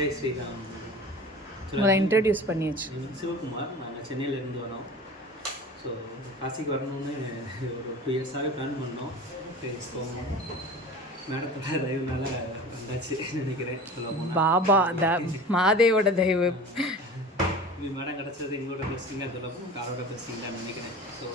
ஜெய் ஸ்ரீராம். உங்களை இன்ட்ரடியூஸ் பண்ணியாச்சு. சிவகுமார். நாங்கள் சென்னையிலேருந்து வரோம். ஸோ காசிக்கு வரணும்னு ஒரு 2 இயர்ஸாகவே பிளான் பண்ணோம். ஸோ மேடத்தோட தயவுனால வந்தாச்சு நினைக்கிறேன். பாபா மாதேவோட தயவு. இது மேடம் கிடச்சது எங்களோட பெஸ்டிங்காக சொல்லப்போம், காரோட பெஸ்டிங் தான் நினைக்கிறேன். ஸோ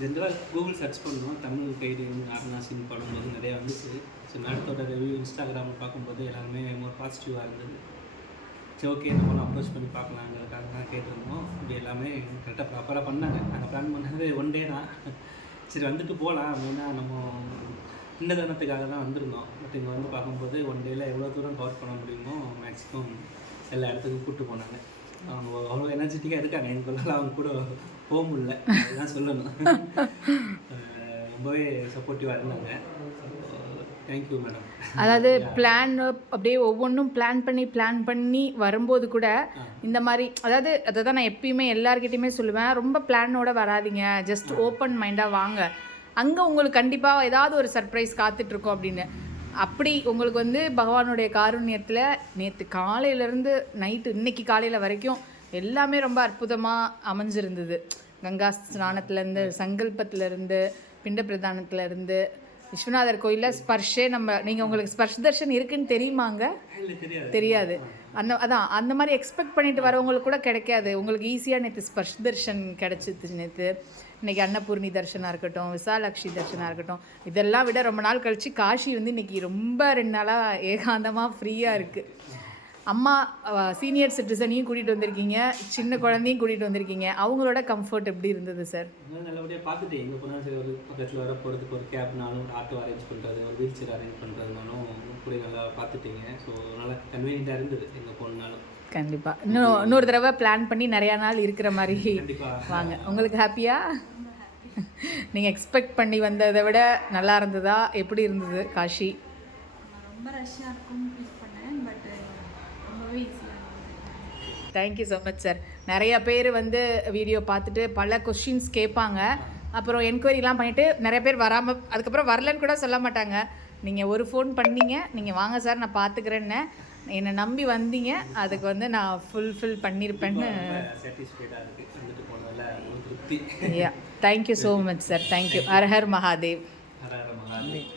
ஜென்ரலாக கூகுள் சர்ச் பண்ணோம், தமிழ் கைடு ஆர்னாசின் படம் வந்து நிறையா வந்துச்சு. ஸோ மேடத்தோட ரிவ்யூ இன்ஸ்டாகிராமில் பார்க்கும்போது எல்லாருமே ஒரு பாசிட்டிவாக இருந்தது. சரி, ஓகே நம்மளும் அப்ரோச் பண்ணி பார்க்கலாங்கிறதுக்காக தான் கேட்டிருந்தோம். இப்படி எல்லாமே கரெக்டாக ப்ராப்பராக பண்ணாங்க. நாங்கள் பிளான் பண்ணது 1 டே தான். சரி வந்துட்டு போகலாம் அப்படின்னா நம்ம இந்த தினத்துக்காக தான் வந்திருந்தோம். பட் இங்கே வந்து பார்க்கும்போது 1 டேயில் எவ்வளோ தூரம் கவர் பண்ண முடியுமோ மேக்ஸிமம் எல்லா இடத்துக்கும் கூப்பிட்டு போனாங்க. அவங்க அவ்வளோ எனர்ஜெட்டிக்காக இருக்காங்க. எங்களுக்குள்ள அவங்க கூட போக முடியல, அதுதான் சொல்லணும். ரொம்பவே சப்போர்ட்டிவாக இருந்தாங்க. Thank you madam. அதாவது பிளான் அப்படியே ஒவ்வொன்றும் பிளான் பண்ணி வரும்போது கூட இந்த மாதிரி அதாவது அதை தான் நான் எப்பயுமே எல்லாருக்கிட்டையுமே சொல்லுவேன், ரொம்ப பிளானோட வராதிங்க, ஜஸ்ட் ஓப்பன் மைண்டாக வாங்க. அங்கே உங்களுக்கு கண்டிப்பாக ஏதாவது ஒரு சர்ப்ரைஸ் காத்துட்ருக்கோம் அப்படின்னு. அப்படி உங்களுக்கு வந்து பகவானுடைய காருண்யத்தில் நேற்று காலையிலேருந்து நைட்டு இன்னைக்கு காலையில் வரைக்கும் எல்லாமே ரொம்ப அற்புதமாக அமைஞ்சிருந்தது. கங்கா ஸ்நானத்துலேருந்து, சங்கல்பத்துலேருந்து, பிண்ட பிரதானத்துலேருந்து, விஸ்வநாதர் கோயிலில் ஸ்பர்ஷே நீங்கள் உங்களுக்கு ஸ்பர்ஷ் தர்ஷன் இருக்குன்னு தெரியுமாங்க? தெரியாது. அந்த மாதிரி எக்ஸ்பெக்ட் பண்ணிட்டு வரவங்களுக்கு கூட கிடைக்காது. உங்களுக்கு ஈஸியாக நேற்று ஸ்பர்ஷ் தர்ஷன் கிடச்சிது. நேற்று இன்றைக்கி அன்னபூர்ணி தர்ஷனாக இருக்கட்டும், விசாலாட்சி தர்ஷனாக இருக்கட்டும், இதெல்லாம் விட ரொம்ப நாள் கழித்து காஷி வந்து இன்றைக்கி ரொம்ப 2 நாளாக ஏகாந்தமாக ஃப்ரீயாக இருக்குது. அம்மா சீனியர் சிட்டிசனையும் கூட்டிகிட்டு வந்திருக்கீங்க, சின்ன குழந்தையும் கூட்டிகிட்டு வந்திருக்கீங்க. அவங்களோட கம்ஃபர்ட் எப்படி இருந்தது சார்? நல்லபடியாக பார்த்துட்டு எங்கே போனாலும் சரி, ஒரு பக்கத்தில் வர போகிறதுக்கு ஒரு கேப்னாலும், ஒரு ஆட்டோ அரேஞ்ச் பண்ணுறது, ஒரு வீல் சேர் அரேஞ்ச் பண்ணுறதுனாலும் கூட நல்லா பார்த்துட்டீங்க. ஸோ நல்லா கன்வீனியண்ட்டாக இருந்தது எங்கே போனாலும். கண்டிப்பாக இன்னொரு தடவை பிளான் பண்ணி நிறையா நாள் இருக்கிற மாதிரி வாங்க. உங்களுக்கு ஹாப்பியா? நீங்கள் எக்ஸ்பெக்ட் பண்ணி வந்ததை விட நல்லா இருந்ததா? எப்படி இருந்தது காஷி? ரொம்ப ரஷ்ஷாக இருக்கும் ஃபீல் பண்ணேன், பட் ரொம்பவே ஈஸியாக இருந்தது. Thank you so much sir. நிறைய பேர் வந்து வீடியோ பார்த்துட்டு பல கொஷின்ஸ் கேட்பாங்க, அப்புறம் என்கொயரிலாம் பண்ணிவிட்டு நிறைய பேர் வராமல் அதுக்கப்புறம் வரலன்னு கூட சொல்ல மாட்டாங்க. நீங்கள் ஒரு ஃபோன் பண்ணீங்க, நீங்கள் வாங்க சார் நான் பார்த்துக்கிறேன்னு என்னை நம்பி வந்தீங்க. அதுக்கு வந்து நான் ஃபுல்ஃபில் பண்ணியிருப்பேன்னு. Thank you so much sir. Thank you. ஹர ஹர் மகாதேவ். ஹர ஹர மகாதேவ்.